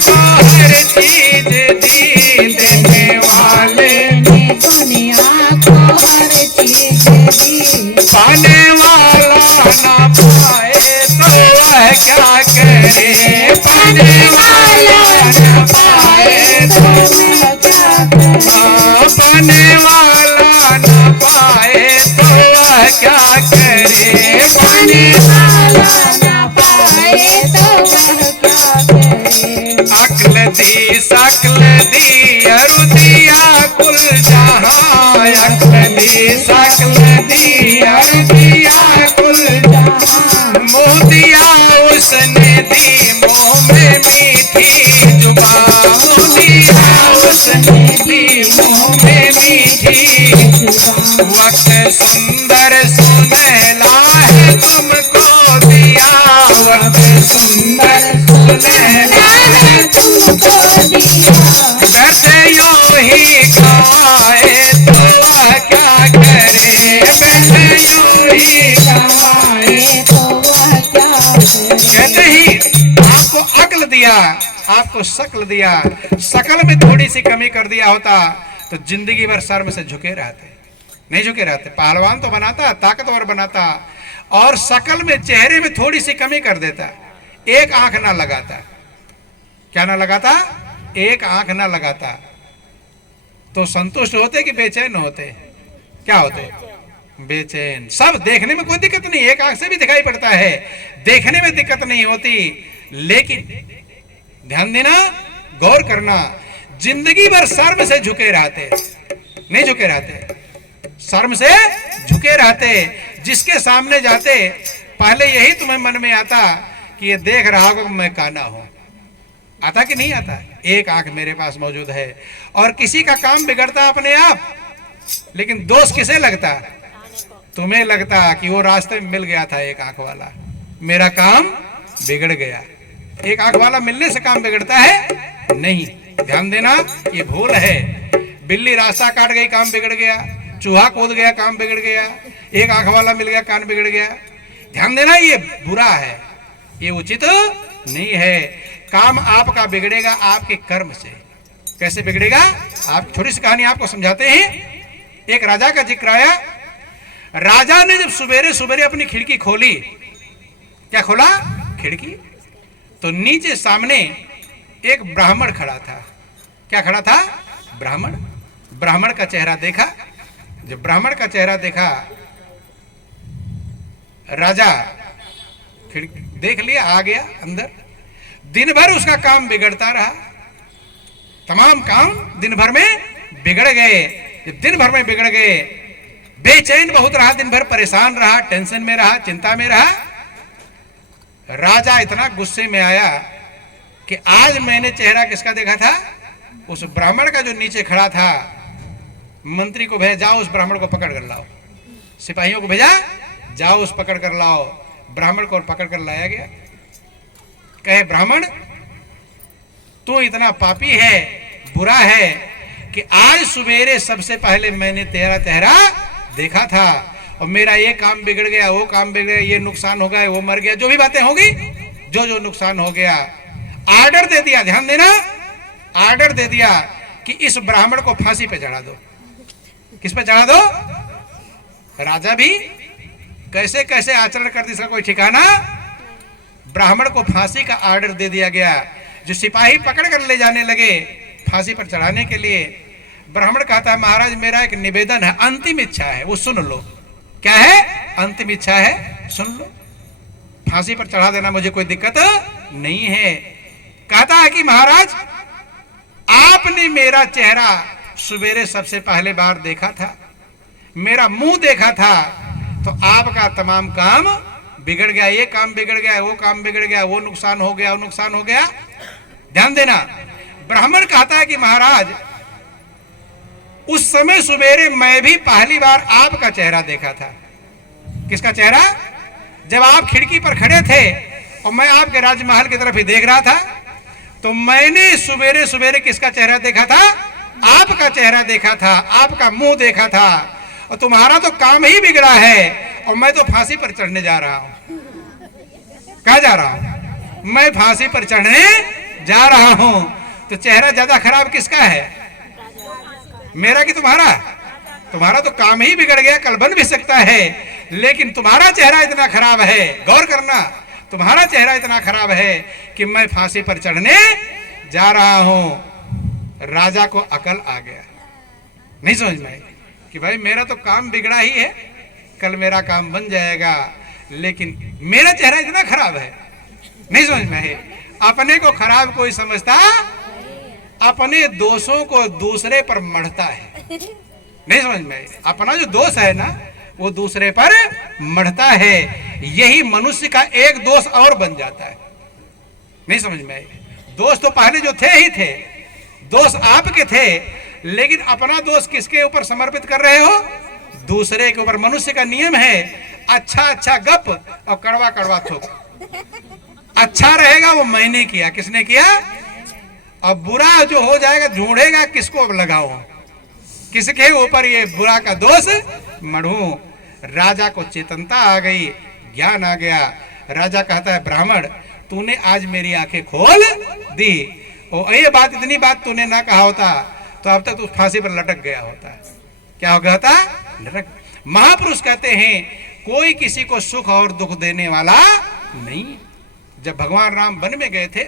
को हर चीज दी, देने वाले ने दुनिया को हर चीज दी। पाने वाला ना पाए तो वह क्या करे, पाने वाला ना पाए तो वह क्या करे, पाने वाला ना पाए तो वह क्या करे, पाने वाला ना पाए तो वह क्या करे। अक्ल दी सकल दी अरु दिया कुल जहां, अक्ल दी सकल दी अरु दिया कुल जहां, मोह दिया उसने दी मोह में मीठी जुबान, मोह दिया उसने दी मोह में मीठी जुबान। वक्त सुंदर सुनहला है तुमको दिया, वक्त सुंदर सुनहला है तुमको दिया। वैसे यूं ही गाए तो वह क्या करे, वैसे यूं ही गाए तो वह क्या करे। कहते ही आपको अक्ल दिया, आपको शकल दिया, शकल में थोड़ी सी कमी कर दिया होता तो जिंदगी भर शर्म से झुके रहते, नहीं झुके रहते। पहलवान तो बनाता, ताकतवर बनाता, और शकल में चेहरे में थोड़ी सी कमी कर देता, एक आंख ना लगाता। क्या ना लगाता? एक आंख ना लगाता तो संतुष्ट होते कि बेचैन होते? क्या होते? बेचैन। सब देखने में कोई दिक्कत नहीं, एक आंख से भी दिखाई पड़ता है, देखने में दिक्कत नहीं होती, लेकिन ध्यान देना, गौर करना, जिंदगी भर शर्म से झुके रहते, नहीं झुके रहते, शर्म से झुके रहते। जिसके सामने जाते पहले यही तुम्हें मन में आता कि ये देख रहा होगा मैं काना हूं। आता कि नहीं आता? एक आंख मेरे पास मौजूद है। और किसी का काम बिगड़ता अपने आप, लेकिन दोष किसे लगता? तुम्हें लगता कि वो रास्ते में मिल गया था एक आंख वाला, मेरा काम बिगड़ गया। एक आंख वाला मिलने से काम बिगड़ता है? नहीं। ध्यान देना, ये भूल है। बिल्ली रास्ता काट गई, काम बिगड़ गया। चूहा कूद गया, काम बिगड़ गया। एक आंख वाला मिल गया, काम बिगड़ गया। ध्यान देना, ये बुरा है, ये उचित नहीं है। काम आपका बिगड़ेगा आपके कर्म से। कैसे बिगड़ेगा? आप छोटी सी कहानी आपको समझाते हैं। एक राजा का जिक्र आया। राजा ने जब सुबेरे सुबेरे अपनी खिड़की खोली, क्या खोला? खिड़की। तो नीचे सामने एक ब्राह्मण खड़ा था। क्या खड़ा था? ब्राह्मण। ब्राह्मण का चेहरा देखा। जब ब्राह्मण का चेहरा देखा, राजा खिड़की देख लिया, आ गया अंदर। दिन भर उसका काम बिगड़ता रहा, तमाम काम दिन भर में बिगड़ गए। जब दिन भर में बिगड़ गए, बेचैन बहुत रहा, दिन भर परेशान रहा, टेंशन में रहा, चिंता में रहा। राजा इतना गुस्से में आया कि आज मैंने चेहरा किसका देखा था? उस ब्राह्मण का जो नीचे खड़ा था। मंत्री को भेजा, जाओ उस ब्राह्मण को पकड़ कर लाओ। सिपाहियों को भेजा, जाओ उस पकड़ कर लाओ। ब्राह्मण को पकड़ कर लाया गया। कहे, ब्राह्मण तू इतना पापी है, बुरा है कि आज सवेरे सबसे पहले मैंने तेरा चेहरा देखा था और मेरा ये काम बिगड़ गया, वो काम बिगड़ गया, ये नुकसान हो गया, वो मर गया, जो भी बातें होगी, जो जो नुकसान हो गया। आर्डर दे दिया, ध्यान देना, आर्डर दे दिया कि इस ब्राह्मण को फांसी पे चढ़ा दो। किस पे चढ़ा दो? राजा भी कैसे कैसे आचरण कर दी, इसका कोई ठिकाना। ब्राह्मण को फांसी का आर्डर दे दिया गया। जो सिपाही पकड़ कर ले जाने लगे फांसी पर चढ़ाने के लिए, ब्राह्मण कहता है, महाराज मेरा एक निवेदन है, अंतिम इच्छा है, वो सुन लो। क्या है? अंतिम इच्छा है, सुन लो। फांसी पर चढ़ा देना मुझे कोई दिक्कत नहीं है। कहता है कि महाराज आपने मेरा चेहरा सवेरे सबसे पहले बार देखा था, मेरा मुंह देखा था, तो आपका तमाम काम बिगड़ गया। ये काम बिगड़ गया, वो काम बिगड़ गया, वो नुकसान हो गया, वो नुकसान हो गया। ध्यान देना, ब्राह्मण कहता है कि महाराज उस समय सवेरे मैं भी पहली बार आपका चेहरा देखा था। किसका चेहरा? जब आप खिड़की पर खड़े थे और मैं आपके राजमहल की तरफ ही देख रहा था, तो मैंने सवेरे सवेरे किसका चेहरा देखा था? आपका चेहरा देखा था, आपका मुंह देखा था। और तुम्हारा तो काम ही बिगड़ा है और मैं तो फांसी पर चढ़ने जा रहा हूं। कहां जा रहा हूं? मैं फांसी पर चढ़ने जा रहा हूं, तो चेहरा ज्यादा खराब किसका है? मेरा कि तुम्हारा? तुम्हारा तो काम ही बिगड़ गया, कल बन भी सकता है, लेकिन तुम्हारा चेहरा इतना खराब है, गौर करना, तुम्हारा चेहरा इतना खराब है कि मैं फांसी पर चढ़ने जा रहा हूं। राजा को अकल आ गया, नहीं समझ में आई कि भाई मेरा तो काम बिगड़ा ही है, कल मेरा काम बन जाएगा, लेकिन मेरा चेहरा इतना खराब है, नहीं समझ में है। अपने को खराब कोई समझता, अपने दोषों को दूसरे पर मढ़ता है, नहीं समझ में। अपना जो दोष है ना, वो दूसरे पर मढ़ता है, यही मनुष्य का एक दोष और बन जाता है, नहीं समझ में। दोष तो पहले जो थे ही थे, दोष आपके थे, लेकिन अपना दोष किसके ऊपर समर्पित कर रहे हो? दूसरे के ऊपर। मनुष्य का नियम है, अच्छा अच्छा गप और कड़वा कड़वा थोक। अच्छा रहेगा वो मैंने किया, किसने किया, और बुरा जो हो जाएगा ढूंढेगा किसको लगाओ, किसके ऊपर ये बुरा का दोष मढ़ू। राजा को चेतनता आ गई, ज्ञान आ गया। राजा कहता है, ब्राह्मण तूने आज मेरी आंखें खोल दी, और ये बात, इतनी बात तूने ना कहा होता तो अब तक तू फांसी पर लटक गया होता। क्या हो गया था? लटक। महापुरुष कहते हैं, कोई किसी को सुख और दुख देने वाला नहीं। जब भगवान राम वन में गए थे,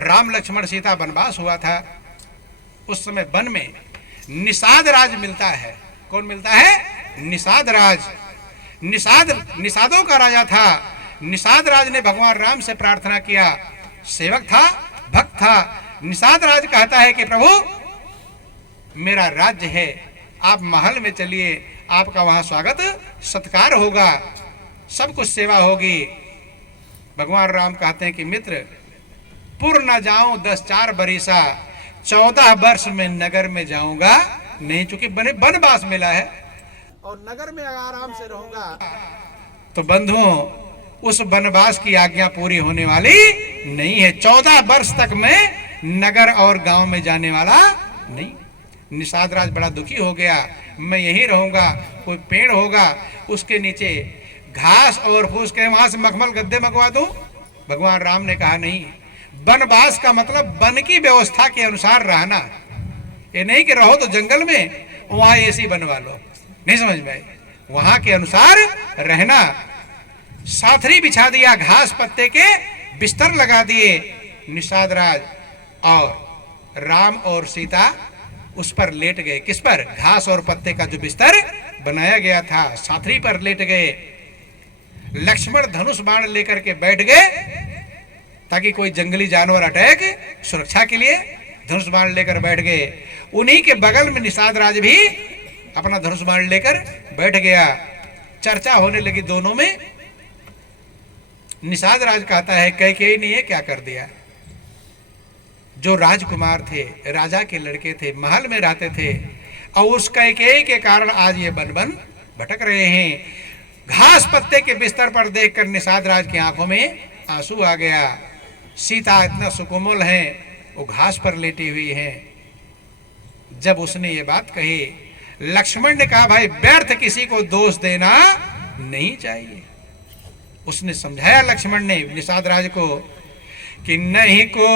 राम लक्ष्मण सीता वनवास हुआ था, उस समय वन में निषाद राज मिलता है। कौन मिलता है? निषाद राज। निषादों का राजा था। निषाद राज ने भगवान राम से प्रार्थना किया, सेवक था, भक्त था। निषाद राज कहता है कि प्रभु मेरा राज्य है, आप महल में चलिए, आपका वहां स्वागत सत्कार होगा, सब कुछ सेवा होगी। भगवान राम कहते हैं कि मित्र, पुर न जाऊं 10 बरिसा, 14 वर्ष में नगर में जाऊंगा नहीं, चूंकि वनवास मिला है और नगर में आराम से रहूंगा। तो बंधुओं, उस वनवास की आज्ञा पूरी होने वाली नहीं है। 14 वर्ष तक मैं नगर और गांव में जाने वाला नहीं। निषाद राज बड़ा दुखी हो गया, मैं यहीं रहूंगा, कोई पेड़ होगा उसके नीचे घास और फूस के वहां से मखमल गद्दे मंगवा दूं। भगवान राम ने कहा नहीं, वनवास का मतलब वन की व्यवस्था के अनुसार रहना, ये नहीं कि रहो तो जंगल में वहां एसी बनवा लो, नहीं समझ में। वहां के अनुसार रहना। साथरी बिछा दिया, घास पत्ते के बिस्तर लगा दिए निषाद राज, और राम और सीता उस पर लेट गए। किस पर? घास और पत्ते का जो बिस्तर बनाया गया था, साथरी पर लेट गए। लक्ष्मण धनुष बाण लेकर के बैठ गए, ताकि कोई जंगली जानवर अटैक, सुरक्षा के लिए धनुष बाण लेकर बैठ गए। उन्हीं के बगल में निषाद राज भी अपना धनुष बाण लेकर बैठ गया। चर्चा होने लगी दोनों में। निषाद राज कहता है, कैकेयी ने ये क्या कर दिया? जो राजकुमार थे, राजा के लड़के थे, महल में रहते थे, और उस कैकेयी के कारण आज ये बन बन भटक रहे हैं। घास पत्ते के बिस्तर पर देखकर निषाद राज की आंखों में आंसू आ गया। सीता इतना सुकोमल है, वो घास पर लेटी हुई है। जब उसने ये बात कही, लक्ष्मण ने कहा, भाई व्यर्थ किसी को दोष देना नहीं चाहिए। उसने समझाया लक्ष्मण ने निषाद राज को कि नहीं को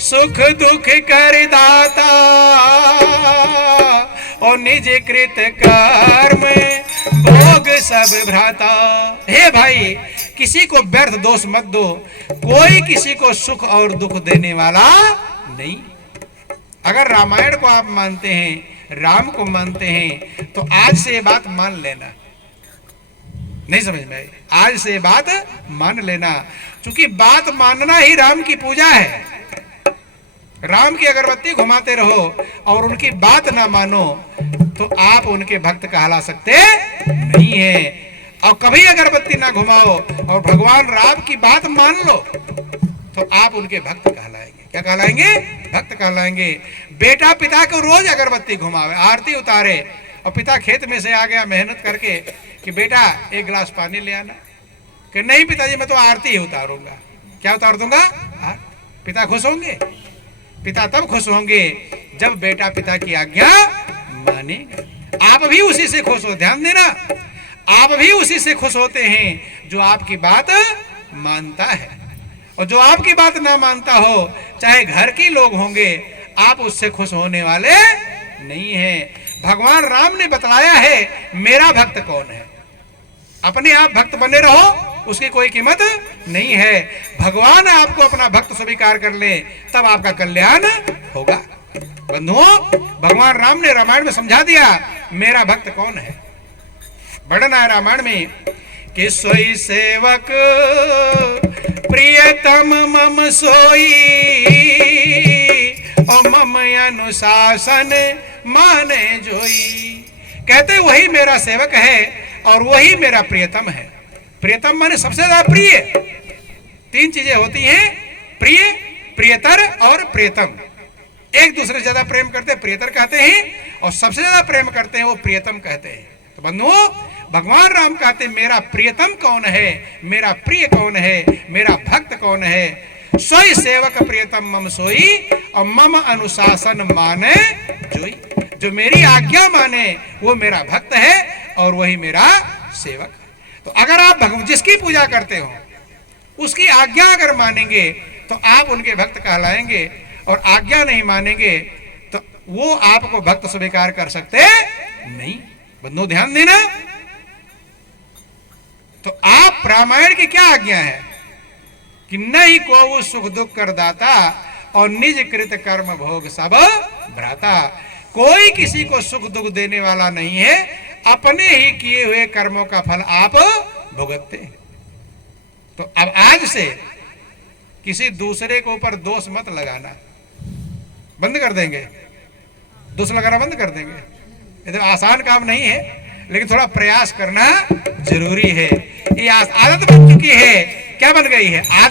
सुख दुख कर दाता, और निज कृत कर्म भोग सब भ्राता। हे भाई, किसी को व्यर्थ दोष मत दो, कोई किसी को सुख और दुख देने वाला नहीं। अगर रामायण को आप मानते हैं, राम को मानते हैं, तो आज से ये बात मान लेना। नहीं समझ में? आज से बात मान लेना, क्योंकि बात मानना ही राम की पूजा है। राम की अगरबत्ती घुमाते रहो और उनकी बात ना मानो, तो आप उनके भक्त कहला सकते नहीं है। और कभी अगरबत्ती ना घुमाओ और भगवान राम की बात मान लो, तो आप उनके भक्त कहलाएंगे। क्या कहलाएंगे? भक्त कहलाएंगे। बेटा पिता को रोज अगरबत्ती घुमावे, आरती उतारे, और पिता खेत में से आ गया मेहनत करके कि बेटा 1 गिलास पानी ले आना, कि नहीं पिताजी मैं तो आरती ही उतारूंगा। क्या उतार दूंगा? पिता खुश होंगे? पिता तब खुश होंगे जब बेटा पिता की आज्ञा मानेगा। आप भी उसी से खुश हो, ध्यान देना, आप भी उसी से खुश होते हैं जो आपकी बात मानता है। और जो आपकी बात ना मानता हो, चाहे घर के लोग होंगे, आप उससे खुश होने वाले नहीं हैं। भगवान राम ने बतलाया है मेरा भक्त कौन है। अपने आप भक्त बने रहो, उसकी कोई कीमत नहीं है। भगवान आपको अपना भक्त स्वीकार कर ले, तब आपका कल्याण होगा। बंधुओं, भगवान राम ने रामायण में समझा दिया मेरा भक्त कौन है। वर्णन है रामायण में कि सोई सेवक प्रियतम मम सोई, और मम अनुशासन माने जोई। कहते वही मेरा सेवक है और वही मेरा प्रियतम है। प्रियतम माने सबसे ज्यादा प्रिय। तीन चीजें होती हैं, प्रिय, प्रियतर और प्रियतम। एक दूसरे से ज्यादा प्रेम करते हैं प्रियतर कहते हैं, और सबसे ज्यादा प्रेम करते हैं वो प्रियतम कहते हैं। तो बंधुओं, भगवान राम कहते हैं मेरा प्रियतम कौन है, मेरा प्रिय कौन है, मेरा भक्त कौन है। सोई सेवक प्रियतम मम सोई, और मम अनुशासन माने जोई। जो मेरी आज्ञा माने वो मेरा भक्त है और वही मेरा सेवक। तो अगर आप जिसकी पूजा करते हो उसकी आज्ञा अगर मानेंगे तो आप उनके भक्त कहलाएंगे, और आज्ञा नहीं मानेंगे तो वो आपको भक्त स्वीकार कर सकते नहीं। बंधु ध्यान देना। तो आप रामायण की क्या आज्ञा है कि नहीं को सुख दुख कर दाता, और निज कृत कर्म भोग सब भ्राता। कोई किसी को सुख दुख देने वाला नहीं है, अपने ही किए हुए कर्मों का फल आप भुगतते हैं। तो अब आज से किसी दूसरे के ऊपर दोष मत लगाना बंद कर देंगे। दोष लगाना बंद कर देंगे। ये तो आसान काम नहीं है, लेकिन थोड़ा प्रयास करना जरूरी है। ये आदत बन चुकी है। क्या बन गई है? आदत।